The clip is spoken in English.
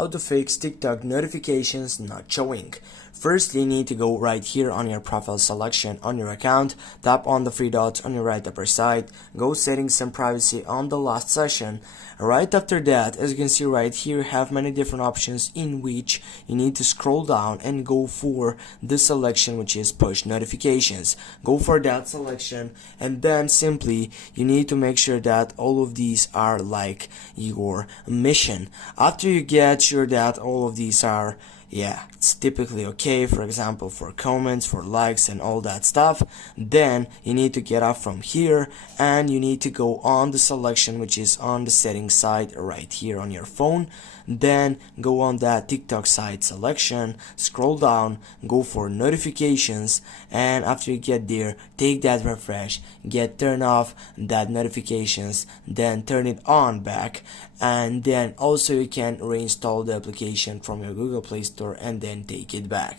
how to fix TikTok notifications not showing. First, you need to go right here on your profile selection on your account, tap on the three dots on your right upper side, go settings and privacy on the last session. Right after that, as you can see right here, you have many different options in which you need to scroll down and go for the selection which is push notifications. Go for that selection, and then simply you need to make sure that all of these are like your mission. After you get sure that all of these are it's typically okay, for example for comments, for likes and all that stuff, then you need to get up from here and you need to go on the selection which is on the settings side right here on your phone. Then go on that TikTok side selection, scroll down, go for notifications, and after you get there, take that refresh, turn off that notifications, then turn it on back, and then also you can reinstall the application from your Google Play Store and then take it back.